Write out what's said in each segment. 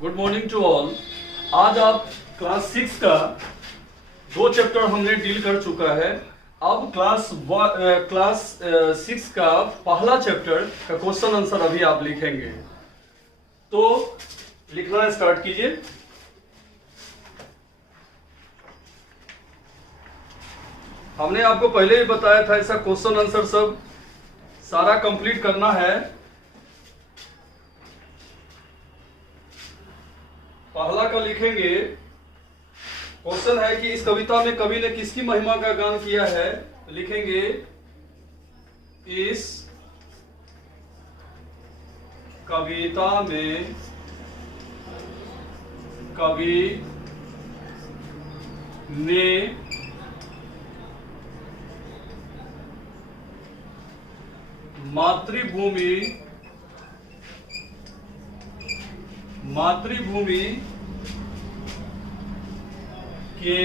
Good morning to all. आज आप class 6 का 2 चैप्टर हमने डील कर चुका है। अब क्लास 6 का पहला चैप्टर का क्वेश्चन आंसर अभी आप लिखेंगे, तो लिखना स्टार्ट कीजिए। हमने आपको पहले ही बताया था ऐसा क्वेश्चन आंसर सब सारा कंप्लीट करना है। पहला का लिखेंगे। क्वेश्चन है कि इस कविता में कवि ने किसकी महिमा का गान किया है। लिखेंगे इस कविता में कवि ने मातृभूमि के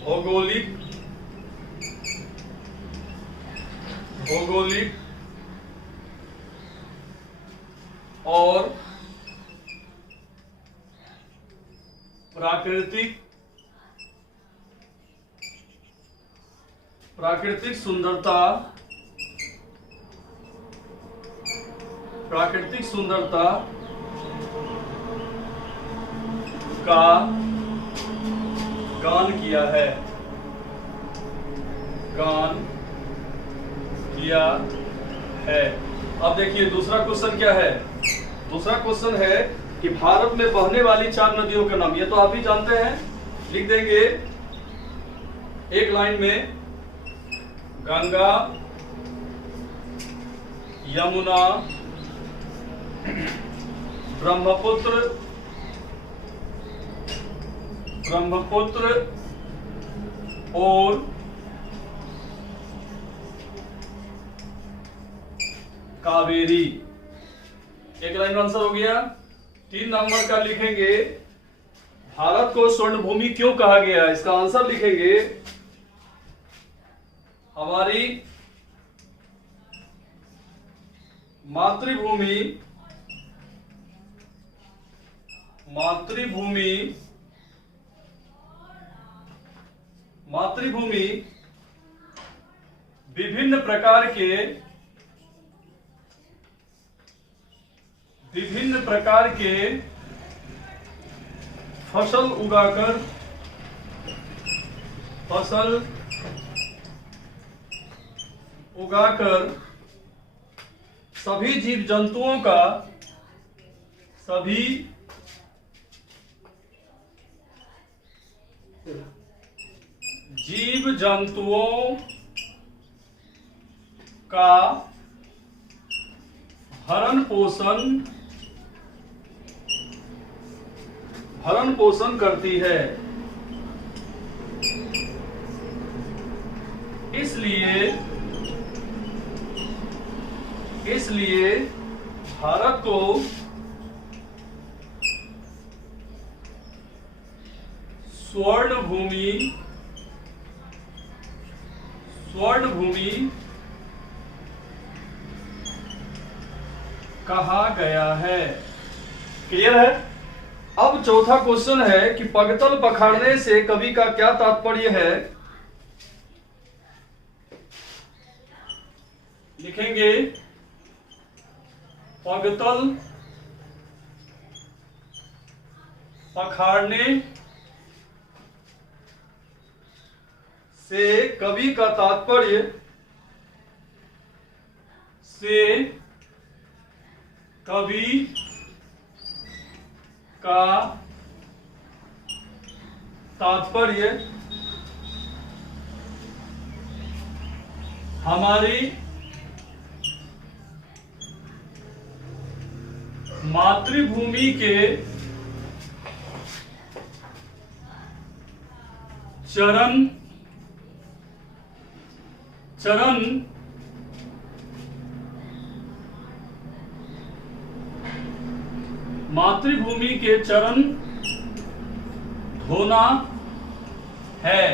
भौगोलिक और प्राकृतिक सुंदरता का गान किया है। अब देखिए दूसरा क्वेश्चन क्या है। दूसरा क्वेश्चन है कि भारत में बहने वाली 4 नदियों का नाम। ये तो आप भी जानते हैं, लिख देंगे एक लाइन में। गंगा, यमुना, ब्रह्मपुत्र और कावेरी। एक लाइन आंसर हो गया। 3 नंबर का लिखेंगे भारत को स्वर्ण भूमि क्यों कहा गया। इसका आंसर लिखेंगे हमारी मातृभूमि विभिन्न प्रकार के फसल उगाकर सभी जीव जंतुओं का भरण पोषण करती है। इसलिए भारत को स्वर्ण भूमि कहा गया है। क्लियर है। अब चौथा क्वेश्चन है कि पगतल पखाड़ने से कवि का क्या तात्पर्य है। लिखेंगे पगतल पखाड़ने से कवि का तात्पर्य हमारी मातृभूमि के चरण धोना है।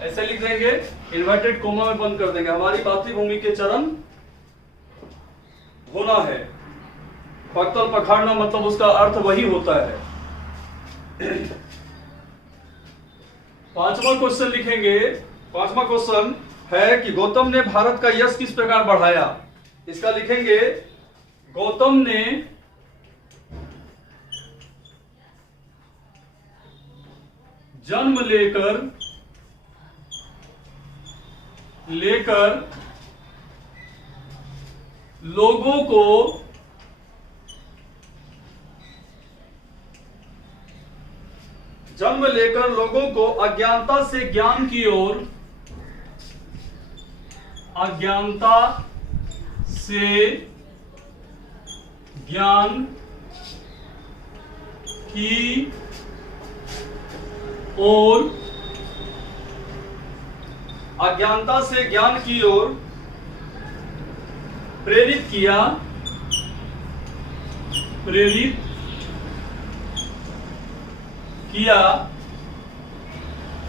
ऐसे लिख देंगे, इन्वर्टेड कोमा में बंद कर देंगे। हमारी मातृभूमि के चरण होना है। पत्तल पखाड़ना मतलब उसका अर्थ वही होता है। पांचवा क्वेश्चन लिखेंगे। पांचवा क्वेश्चन है कि गौतम ने भारत का यश किस प्रकार बढ़ाया। इसका लिखेंगे गौतम ने जन्म लेकर लोगों को अज्ञानता से ज्ञान की ओर अज्ञानता से ज्ञान की ओर प्रेरित किया।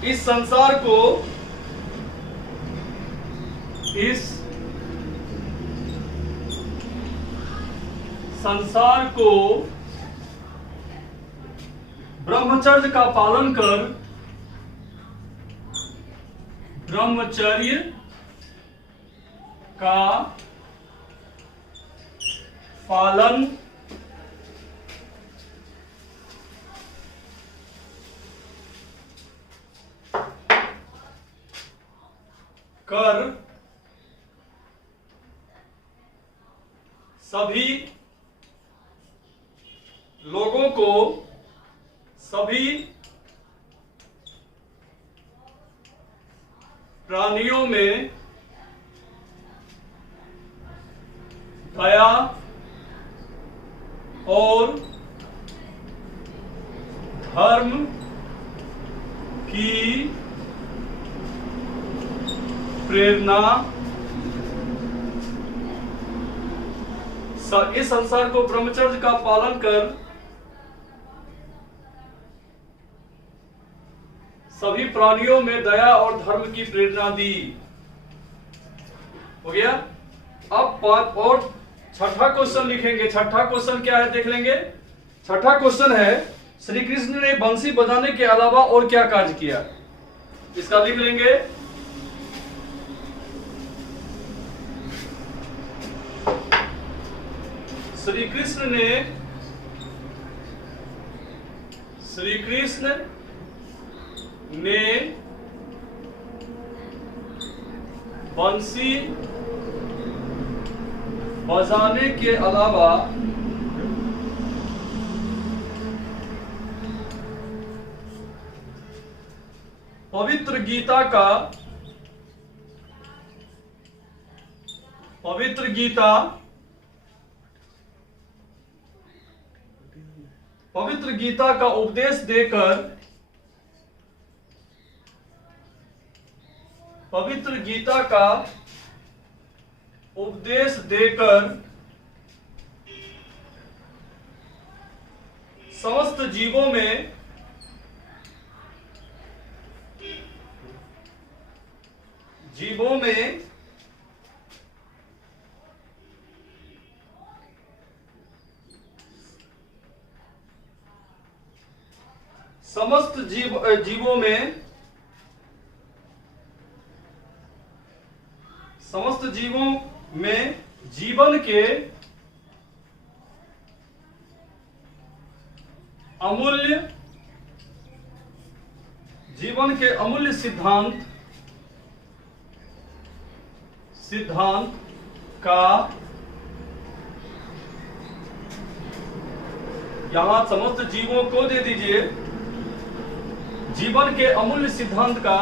इस संसार को ब्रह्मचर्य का पालन कर सभी लोगों को सभी प्राणियों में दया और धर्म की प्रेरणा इस संसार को ब्रह्मचर्य का पालन कर सभी प्राणियों में दया और धर्म की प्रेरणा दी। हो गया। अब और छठा क्वेश्चन लिखेंगे। छठा क्वेश्चन क्या है देख लेंगे। छठा क्वेश्चन है श्री कृष्ण ने बंसी बजाने के अलावा और क्या कार्य किया। इसका लिख लेंगे श्री कृष्ण ने बंसी बजाने के अलावा पवित्र गीता का उपदेश देकर समस्त जीवों में समस्त जीवों में जीवन के अमूल्य सिद्धांत का यहां समस्त जीवों को दे दीजिए। जीवन के अमूल्य सिद्धांत का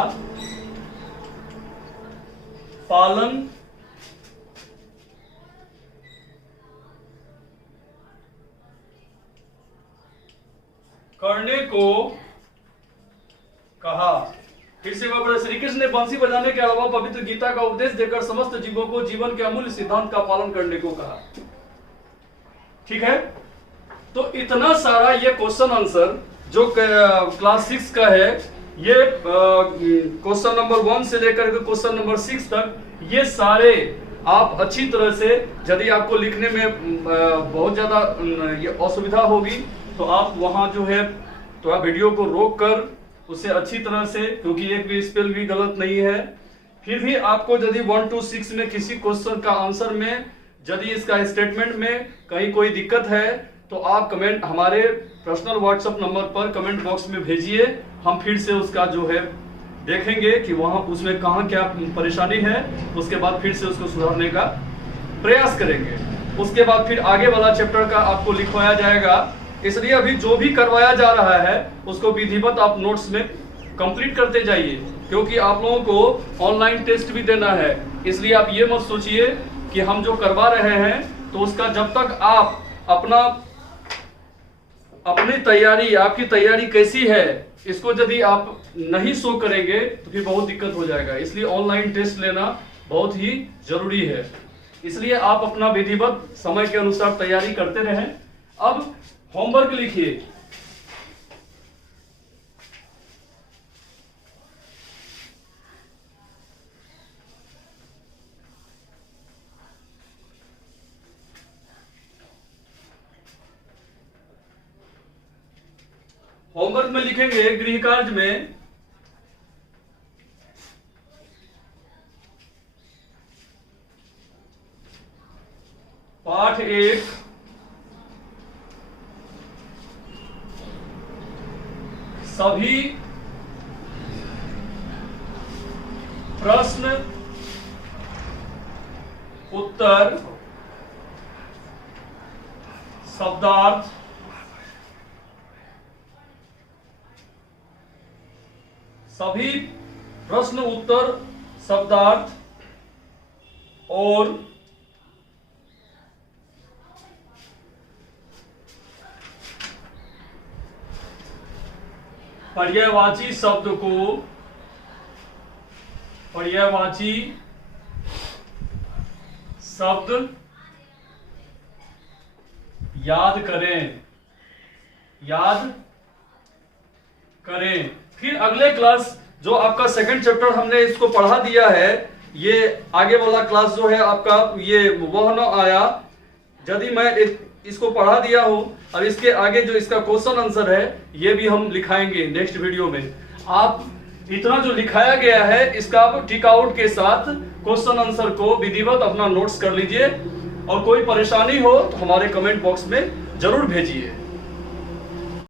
पालन करने को कहा। फिर से श्री कृष्ण ने बंसी बजाने के अलावा पवित्र गीता का उपदेश देकर समस्त जीवों को जीवन के अमूल्य सिद्धांत का पालन करने को कहा। ठीक है। तो इतना सारा ये क्वेश्चन आंसर जो क्लास 6 का है, ये क्वेश्चन नंबर 1 से लेकर के क्वेश्चन नंबर 6 तक ये सारे आप अच्छी तरह से, यदि आपको लिखने में बहुत ज़्यादा ये असुविधा होगी तो आप वहाँ जो है थोड़ा वीडियो को रोक कर उसे अच्छी तरह से, क्योंकि एक भी स्पेल भी गलत नहीं है, फिर भी आपको यदि 1 to 6 में किसी क्वेश्चन का आंसर में यदि इसका स्टेटमेंट में कहीं कोई दिक्कत है तो आप कमेंट हमारे पर्सनल व्हाट्सएप नंबर पर कमेंट बॉक्स में भेजिए। हम फिर से उसका जो है देखेंगे कि वहाँ उसमें कहाँ क्या परेशानी है, उसके बाद फिर से उसको सुधारने का प्रयास करेंगे। उसके बाद फिर आगे वाला चैप्टर का आपको लिखवाया जाएगा। इसलिए अभी जो भी करवाया जा रहा है उसको विधिवत आप नोट्स में कंप्लीट करते जाइए, क्योंकि आप लोगों को ऑनलाइन टेस्ट भी देना है। इसलिए आप ये मत सोचिए कि हम जो करवा रहे हैं तो उसका जब तक आप अपनी तैयारी, आपकी तैयारी कैसी है, इसको यदि आप नहीं शो करेंगे तो फिर बहुत दिक्कत हो जाएगा। इसलिए ऑनलाइन टेस्ट लेना बहुत ही जरूरी है। इसलिए आप अपना विधिवत समय के अनुसार तैयारी करते रहें। अब होमवर्क लिखिए। होमवर्क में लिखेंगे गृह कार्य में पाठ 1 सभी प्रश्न उत्तर शब्दार्थ सभी प्रश्न उत्तर शब्दार्थ और पर्यायवाची शब्द को पर्यायवाची शब्द याद करें। फिर अगले क्लास जो आपका सेकंड चैप्टर हमने इसको पढ़ा दिया है, ये आगे वाला क्लास जो है आपका ये वह न आया, यदि मैं इसको पढ़ा दिया हूं, अब इसके आगे जो इसका क्वेश्चन आंसर है ये भी हम लिखाएंगे नेक्स्ट वीडियो में। आप इतना जो लिखाया गया है इसका आप टिक आउट के साथ क्वेश्चन आंसर को विधिवत अपना नोट्स कर लीजिए, और कोई परेशानी हो तो हमारे कमेंट बॉक्स में जरूर भेजिए।